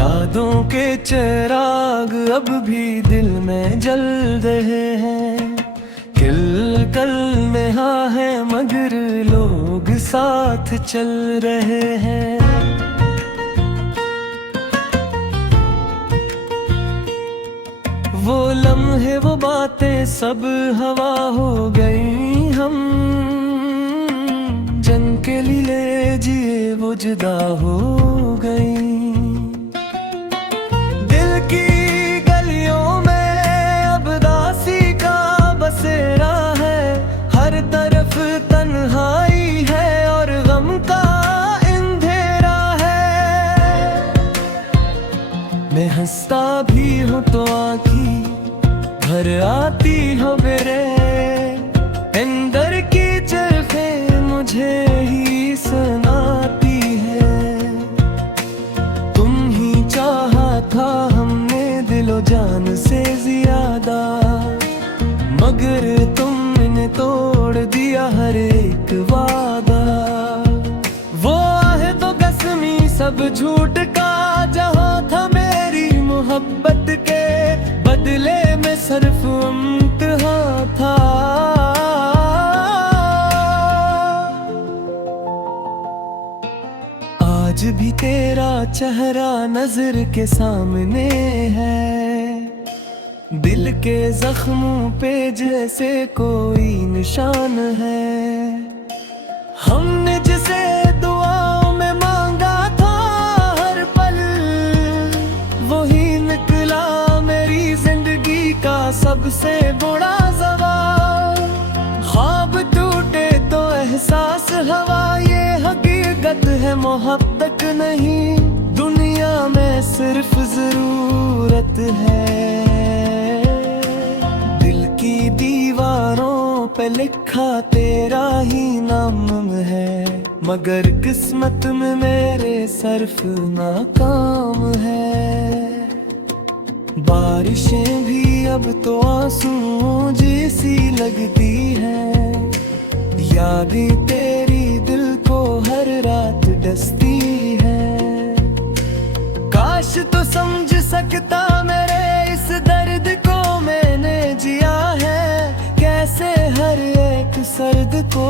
यादों के चिराग अब भी दिल में जल रहे हैं। खिलकल नेहा है मगर लोग साथ चल रहे हैं। वो लम्हे वो बातें सब हवा हो गई। हम जंग के लिए जिए वो जुदा हो गई। दिल की गलियों में अब दासी का बसेरा है। हर तरफ तन्हाई है और गम का अंधेरा है। मैं हंसता भी हूँ तो आँखी भर आती हो मेरे। अंदर की चरखें मुझे ही सुनाती है। तुम ही चाहा था हमने दिलो जान से ज्यादा, मगर तुमने तोड़ दिया हर एक वादा। वो आहे तो कसमी सब झूठ का जहां था मेरी मोहब्बत के बदले में सिर्फ इम्तिहा था। आज भी तेरा चेहरा नजर के सामने है। दिल के जख्मों पे जैसे कोई निशान है। हमने जिसे दुआओं में मांगा था हर पल, वही निकला मेरी जिंदगी का सबसे बड़ा सवाल। ख्वाब टूटे तो एहसास हवा, ये हकीकत है मोहब्बत नहीं। दुनिया में सिर्फ जरूरत है। दिल की दीवारों पे लिखा तेरा ही नाम है, मगर किस्मत में मेरे सिर्फ नाकाम है। बारिशें भी अब तो आंसुओं जैसी लगती हैं। यादें तेरी दिल को हर रात डसती है। काश तो समझ सकता मेरे इस दर्द को मैंने जिया है कैसे हर एक सर्द को।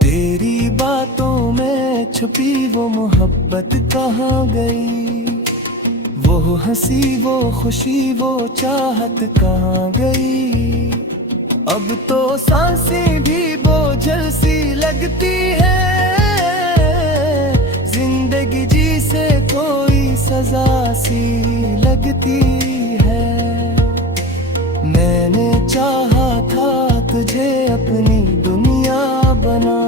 तेरी बातों में छुपी वो मोहब्बत कहाँ गई। वो हंसी वो खुशी वो चाहत कहाँ गई। अब तो सांसें भी बोझल सी लगती है। जिंदगी जी से कोई सजा सी लगती है। मैंने चाहा था तुझे अपनी दुनिया बना,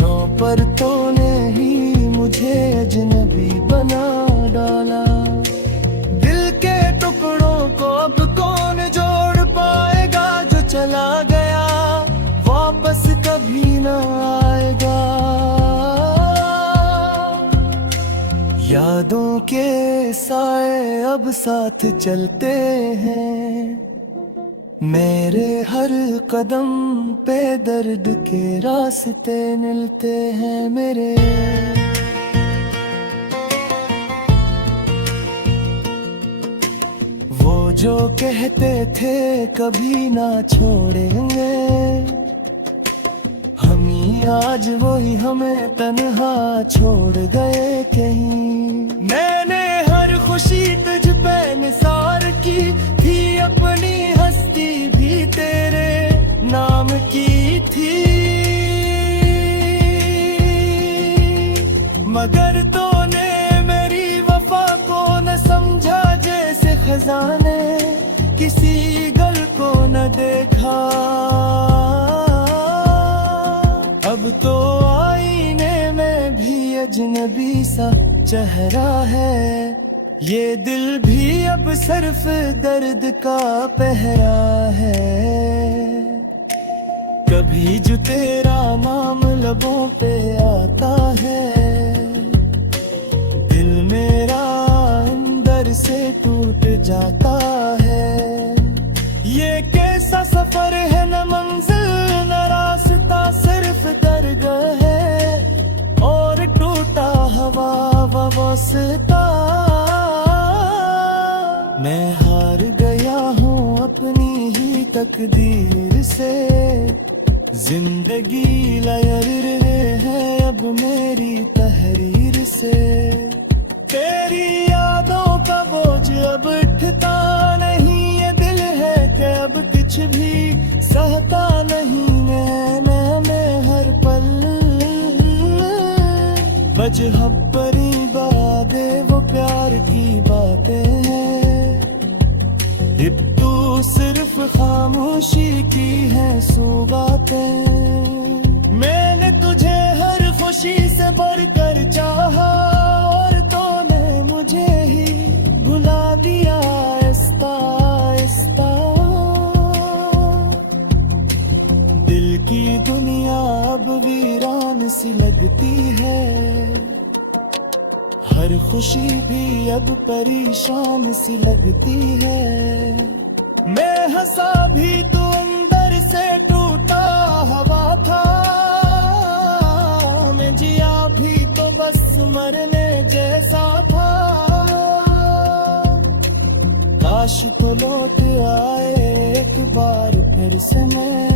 नौ पर तूने ही मुझे अजनबी बना डाला। दिल के टुकड़ों को अब कौन जोड़ पाएगा, जो चला गया वापस कभी ना आएगा। यादों के साए अब साथ चलते हैं। मेरे हर कदम पे दर्द के रास्ते मिलते हैं मेरे। वो जो कहते थे कभी ना छोड़ेंगे, हम ही आज वही हमें तन्हा छोड़ गए कहीं। मैंने हर खुशी तुझ पे निसार की थी, अपनी हस्ती भी तेरे नाम की थी। मगर तूने मेरी वफा को न समझा, जैसे खजाने किसी गल को न देखा। अब तो आईने में भी अजनबी सा चेहरा है। ये दिल भी अब सिर्फ दर्द का पहरा है। कभी जो तेरा नाम लबों पे आता है, दिल मेरा अंदर से टूट जाता है। ये कैसा सफर है, न मंजिल न रास्ता, सिर्फ दरगाह है और टूट तकदीर से। जिंदगी लयर रहे हैं अब मेरी तहरीर से। तेरी यादों का बोझ अब उठता नहीं, ये दिल है कि अब कुछ भी सहता नहीं। नैना में हर पल मजहब परी बातें, वो प्यार की बातें हैं। अब तू सिर्फ खामोशी की है सौगातें। मैंने तुझे हर खुशी से बढ़कर चाहा, और तूने मुझे ही भुला दिया आहिस्ता आहिस्ता। दिल की दुनिया अब वीरान सी लगती है, हर खुशी भी अब परेशान सी लगती है। मैं हंसा भी तो अंदर से टूटा हवा था, मैं जिया भी तो बस मरने जैसा था। काश तो लौट आए एक बार फिर से, मैं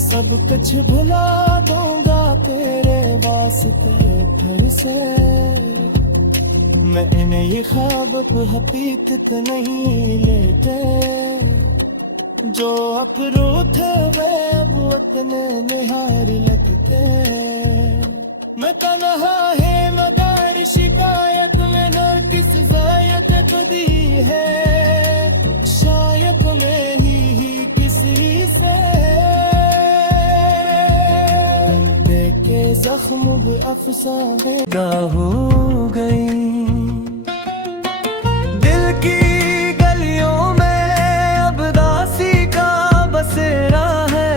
सब कुछ भुला दूंगा तेरे वास्ते फिर से। मैंने ये ख्वाब अब हकीकत नहीं लेते, जो अपरू थे वे अब अपने निहार लगते। मैं तन्हा है मगर शिकायत में हर किसी जायत को दी है, शायद मैं ही किसी से। देखे जख्म भी अफसाने दा हो गई। दिल की गलियों में अब दासी का बसेरा है,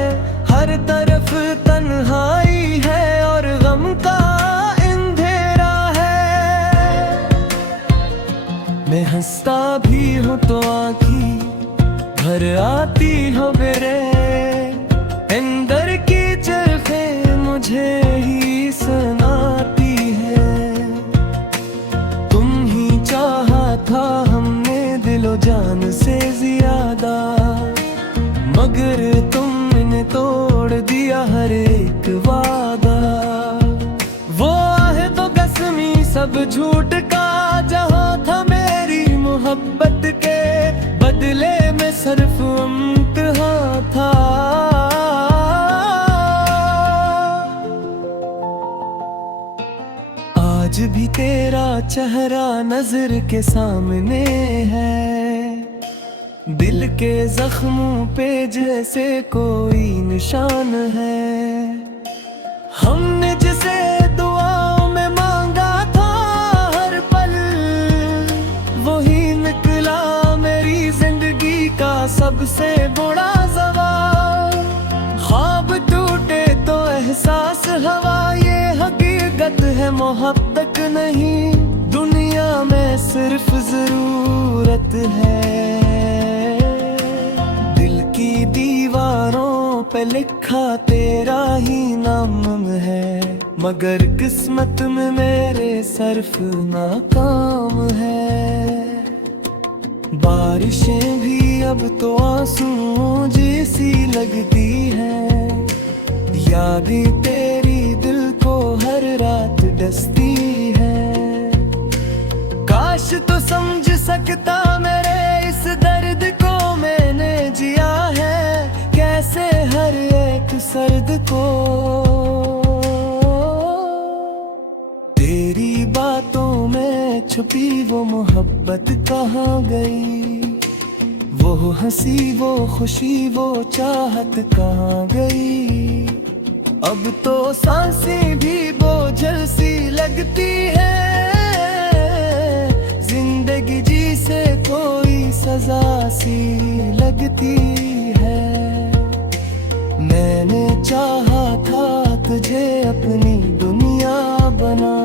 हर तरफ तन्हाई है और गम का अंधेरा है। मैं हंसता भी हूँ तो आँखी भर आती हो मेरे, अंदर की चरखें मुझे ही सुनाती है। तुम ही चाहा था हमने दिलो जान से ज्यादा, मगर तुमने तोड़ दिया हर एक वादा। वो आहे तो कसमी सब झूठ का, जहाँ था मेरी मोहब्बत के बदले में सिर्फ इम्तिहा था। आज भी तेरा चेहरा नजर के सामने है, दिल के जख्मों पे जैसे कोई निशान है। हमने जिसे दुआओं में मांगा था हर पल, वही निकला मेरी जिंदगी का सबसे बड़ा सवाल। ख्वाब टूटे तो एहसास हवा, ये हकीकत है मोहब्बत नहीं, दुनिया में सिर्फ जरूरत है। दिल की दीवारों पे लिखा तेरा ही नाम है, मगर किस्मत में मेरे सिर्फ नाकाम है। बारिशें भी अब तो आंसुओं जैसी लगती है, यादें तेरी दिल को हर रात डसती है। काश तो समझ सकता मेरे इस दर्द को मैंने जिया है, कैसे हर एक सर्द को। तेरी बातों में छुपी वो मोहब्बत कहाँ गई, वो हंसी वो खुशी वो चाहत कहाँ गई। अब तो सांसें भी बोझल सी लगती है, जिंदगी जी से कोई सजा सी लगती है। मैंने चाहा था तुझे अपनी दुनिया बना,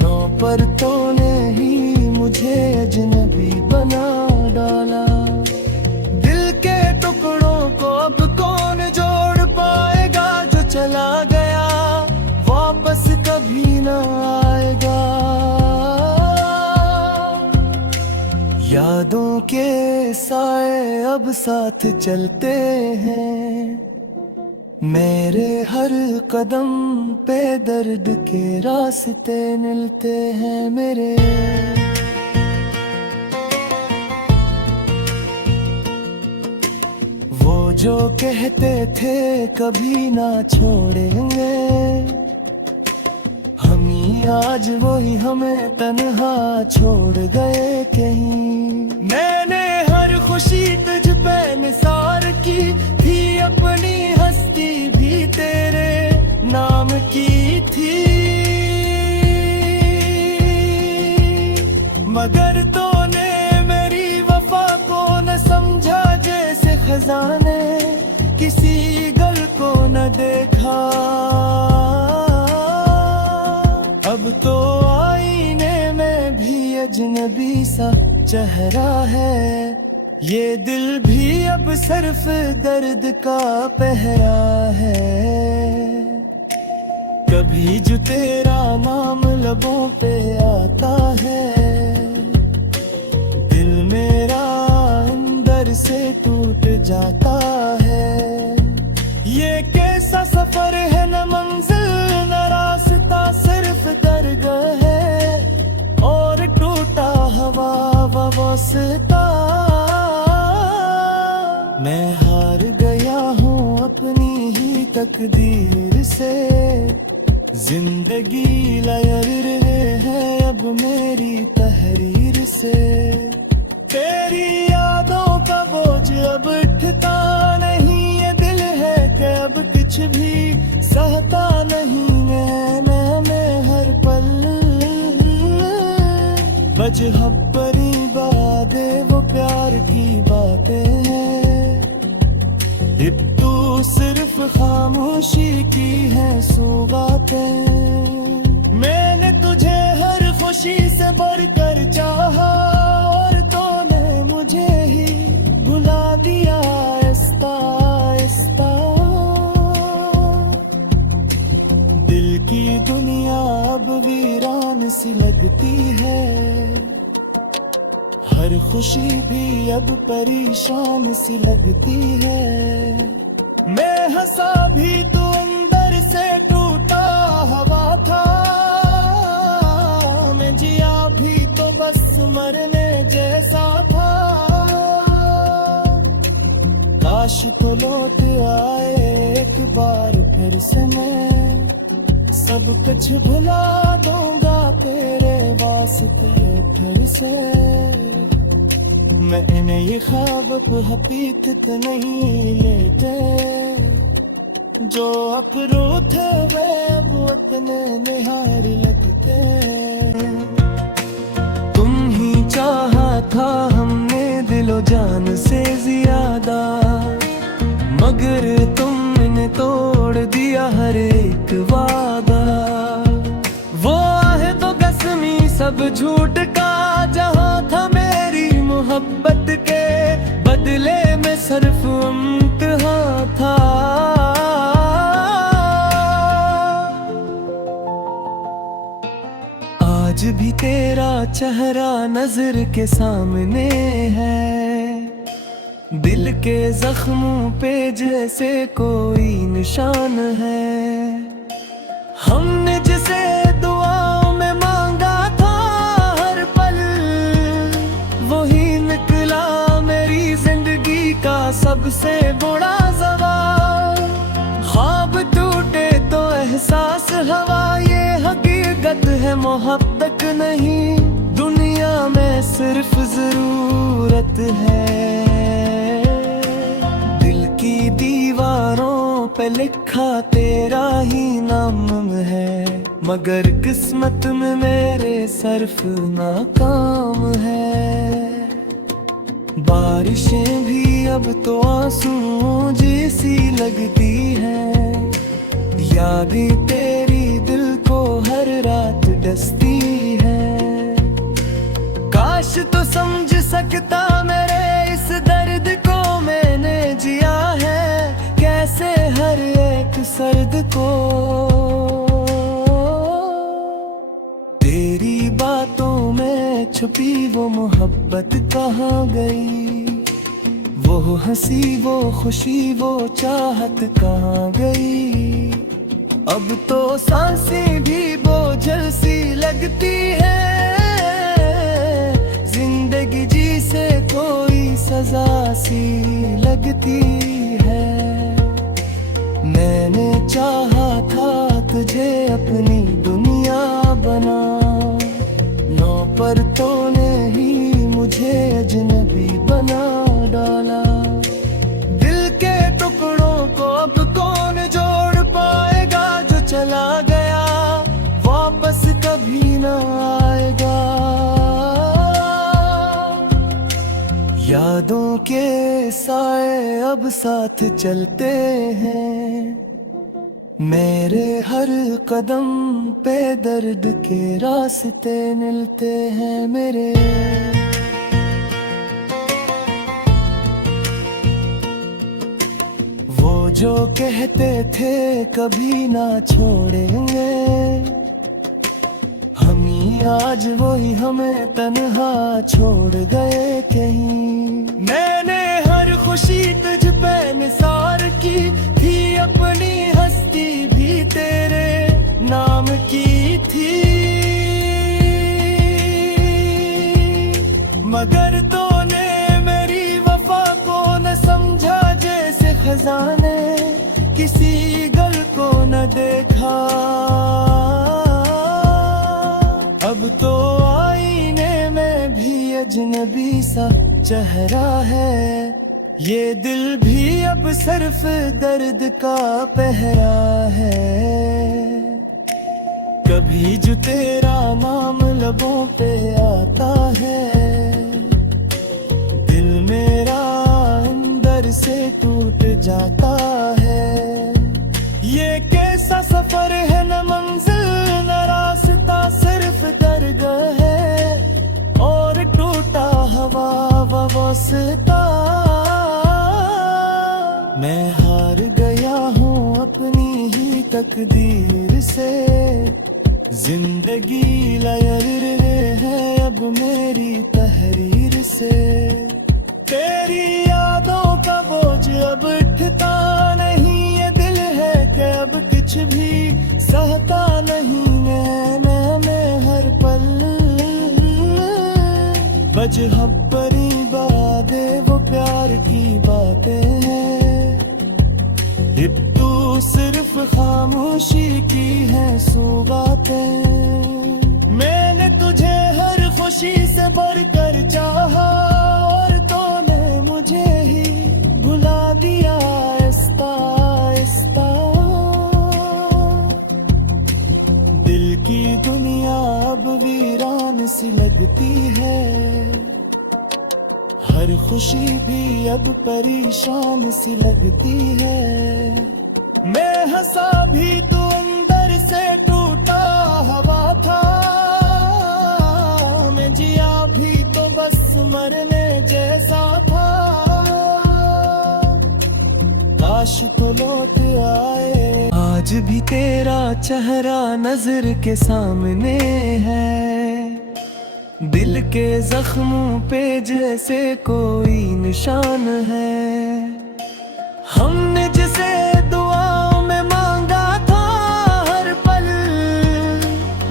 नौ पर तूने ही मुझे अजनबी बना डाला। दिल के टुकड़ों को अब कौन जोड़ पाएगा, जो चला गया वापस कभी ना आएगा। यादों के साए अब साथ चलते हैं, मेरे हर कदम पे दर्द के रास्ते मिलते हैं मेरे। वो जो कहते थे कभी ना छोड़ेंगे, हम ही आज वही हमें तन्हा छोड़ गए कहीं। मैंने हर खुशी तुझ पे निसार की थी, अपनी हस्ती भी तेरे नाम की थी, मगर तूने मेरी वफा को न समझा, जैसे खजाने किसी गल को न देखा। अब तो आईने में भी अजनबी सा चेहरा है, ये दिल भी अब सिर्फ दर्द का पहरा है। कभी जो तेरा नाम लबों पे आता है, दिल मेरा अंदर से टूट जाता है। ये कैसा सफर है, न मंजिल न रास्ता, सिर्फ दरगाह है और टूटा हवा वास्ता। मैं हार गया हूँ अपनी ही तकदीर से, जिंदगी लयर है अब मेरी तहरीर से। तेरी यादों का बोझ अब उठता नहीं, ये दिल है कि अब कुछ भी सहता नहीं। मैं हर पल बजहब्बरी बातें वो प्यार की बातें हैं, अब तू सिर्फ खामोशी की है सौगातें। मैंने तुझे हर खुशी से बढ़कर चाहा, और तूने मुझे ही भुला दिया आहिस्ता आहिस्ता। दिल की दुनिया अब वीरान सी लगती है, हर खुशी भी अब परेशान सी लगती है। मैं हंसा भी तो अंदर से टूटा हवा था, मैं जिया भी तो बस मरने जैसा था। काश तो लौट आए एक बार फिर से, मैं सब कुछ भुला दूंगा तेरे वास्ते फिर से। मैंने ये ख्वाब अब हकीकत नहीं लेते, जो अपरू थे वे अब अपने निहार लगते। तुम ही चाहा था हमने दिलो जान से ज्यादा, मगर तुमने तोड़ दिया हर एक वादा। वो आहे तो कसमी सब झूठ का, जहां था मेरी मोहब्बत के बदले में सिर्फ इम्तिहा था। आज भी तेरा चेहरा नजर के सामने है, दिल के जख्मों पे जैसे कोई निशान है। हमने जिसे दुआओं में मांगा था हर पल, वही निकला मेरी जिंदगी का सबसे बड़ा सवाल। ख्वाब टूटे तो एहसास हवा, ये हकीकत है मोहब्बत नहीं, दुनिया में सिर्फ जरूरत है। दिल की दीवारों पे लिखा तेरा ही नाम है, मगर किस्मत में मेरे सिर्फ नाकाम है। बारिशें भी अब तो आंसुओं जैसी लगती हैं, यादें तेरी दिल को हर रात डसती है। काश तो समझ सकता मेरे इस दर्द को मैंने जिया है, कैसे हर एक सर्द को। तेरी बातों में छुपी वो मोहब्बत कहाँ गई, वो हंसी वो खुशी वो चाहत कहाँ गई। अब तो सांसें भी बोझल सी लगती है, जिंदगी जी से कोई सजा सी लगती है। मैंने चाहा था तुझे अपनी दुनिया बना, नौपरतों ने ही मुझे अजनबी बना डाला। दिल के टुकड़ों को अब कौन जोड़ पाएगा, जो चला गया वापस कभी न आएगा। यादों के साए अब साथ चलते हैं, मेरे हर कदम पे दर्द के रास्ते मिलते हैं मेरे। वो जो कहते थे कभी ना छोड़ेंगे, हम ही आज वही हमें तन्हा छोड़ गए कहीं। मैंने हर खुशी तुझ पे निसार की थी, अपनी हस्ती भी तेरे नाम की थी। मगर तूने मेरी वफा को न समझा, जैसे खजाने किसी गल को न देखा। अब तो आईने में भी अजनबी सा चेहरा है, ये दिल भी अब सिर्फ दर्द का पहरा है। कभी जो तेरा नाम लबों पे आता है, दिल मेरा अंदर से टूट जाता है। ये कैसा सफर है, न मंजिल न रास्ता, सिर्फ दरगाह है और टूटा हवा वास्ता। मैं हार गया हूँ अपनी ही तकदीर से, जिंदगी लयर है अब मेरी तहरीर से। तेरी यादों का बोझ अब उठता नहीं, ये दिल है कि अब कुछ भी सहता नहीं। मैं हर पल वजह परी बातें वो प्यार की बातें हैं, अब तू सिर्फ खामोशी की है सौगातें। मैंने तुझे हर खुशी से भरकर चाहा, और तूने मुझे ही भुला दिया आहिस्ता आहिस्ता। दिल की दुनिया अब वीरान सी लगती है, हर खुशी भी अब परेशान सी लगती है। मैं हंसा भी तो अंदर से टूटा हवा था, मैं जिया भी तो बस मरने जैसा था। काश तो लौट आए, आज भी तेरा चेहरा नजर के सामने है। दिल के जख्मों पे जैसे कोई निशान है, हमने जिसे दुआओं में मांगा था हर पल,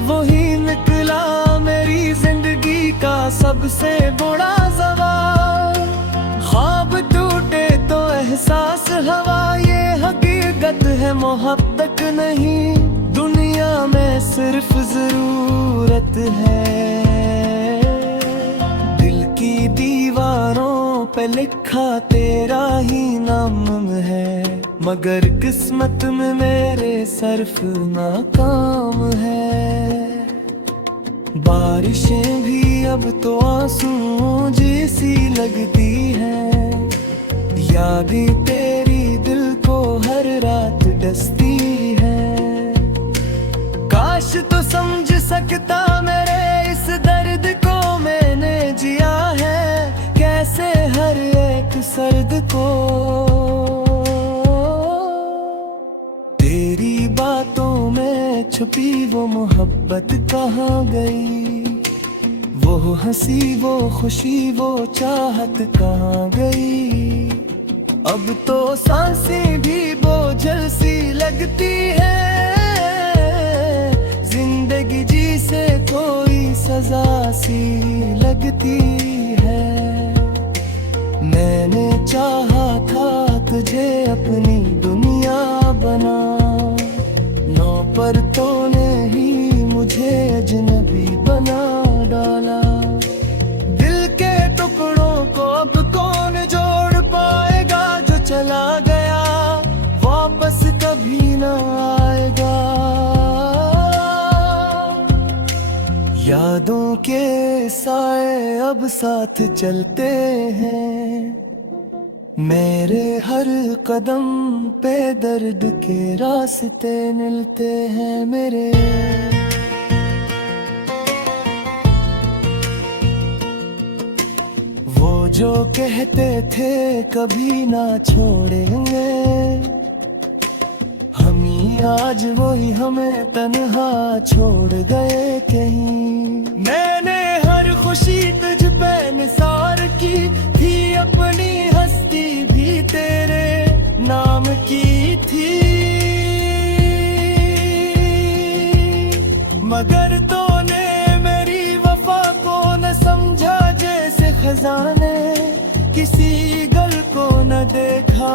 वही निकला मेरी जिंदगी का सबसे बड़ा सवाल। ख्वाब टूटे तो एहसास हवा, ये हकीकत है मोहब्बत नहीं, दुनिया में सिर्फ जरूरत है। दिल की दीवारों पे लिखा तेरा ही नाम है, मगर किस्मत में मेरे सिर्फ नाकाम है। बारिशें भी अब तो आंसुओं जैसी लगती हैं, यादें तेरी दिल को हर रात डसती है। काश तो समझ सकता मेरे इस दर्द को मैंने जिया है, कैसे हर एक सर्द को। तेरी बातों में छुपी वो मोहब्बत कहाँ गई, वो हंसी वो खुशी वो चाहत कहाँ गई। अब तो सांसें भी बोझल सी लगती है, जिंदगी जी से कोई सजा सी लगती है। मैंने चाहा था तुझे अपनी दुनिया बना, नौपरतों ने ही मुझे अजनबी बना डाला। दिल के टुकड़ों को अब कौन जोड़ पाएगा, जो चला गया वापस कभी न आएगा। यादों के साए अब साथ चलते हैं, मेरे हर कदम पे दर्द के रास्ते मिलते हैं मेरे। वो जो कहते थे कभी ना छोड़ेंगे, हम ही आज वही हमें तन्हा छोड़ गए कहीं। मैंने हर खुशी तुझ पे निसार की थी, अपनी हस्ती भी तेरे नाम की थी। मगर तूने मेरी वफा को न समझा, जैसे खजाने किसी गल को न देखा।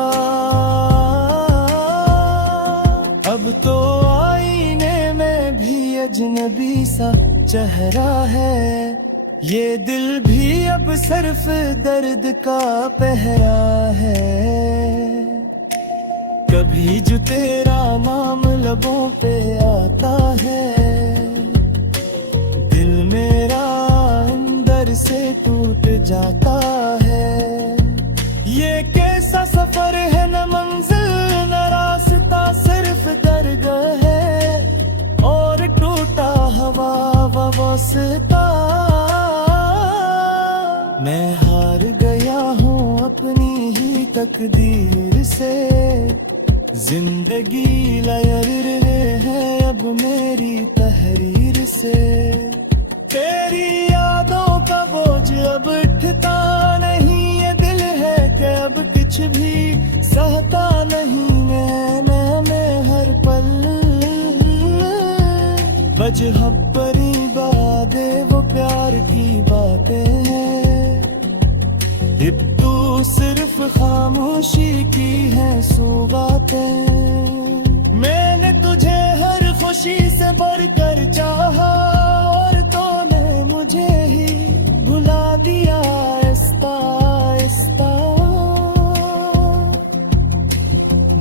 अब तो आईने में भी अजनबी सा चेहरा है, ये दिल भी अब सिर्फ दर्द का पहरा है। कभी जो तेरा नाम लबों पे आता है, दिल मेरा अंदर से टूट जाता है। ये कैसा सफर है, न मंजिल न रास्ता, सिर्फ दरगाह है और टूटा हवा वास्ता। मैं हार गया हूँ अपनी ही तकदीर से, जिंदगी लय रहे हैं अब मेरी तहरीर से। तेरी यादों का बोझ अब उठता नहीं, ये दिल है कि अब कुछ भी सहता नहीं। मैं हर पल वजह परी बातें वो प्यार की बातें हैं, अब तू सिर्फ खामोशी की है सौगातें। मैंने तुझे हर खुशी से बढ़कर चाहा, और तूने मुझे ही भुला दिया आहिस्ता आहिस्ता।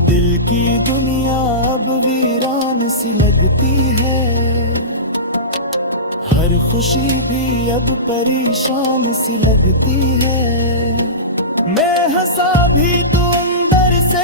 दिल की दुनिया अब वीरान सी लगती है, हर खुशी भी अब परेशान सी लगती है। मैं हंसा भी तू अंदर से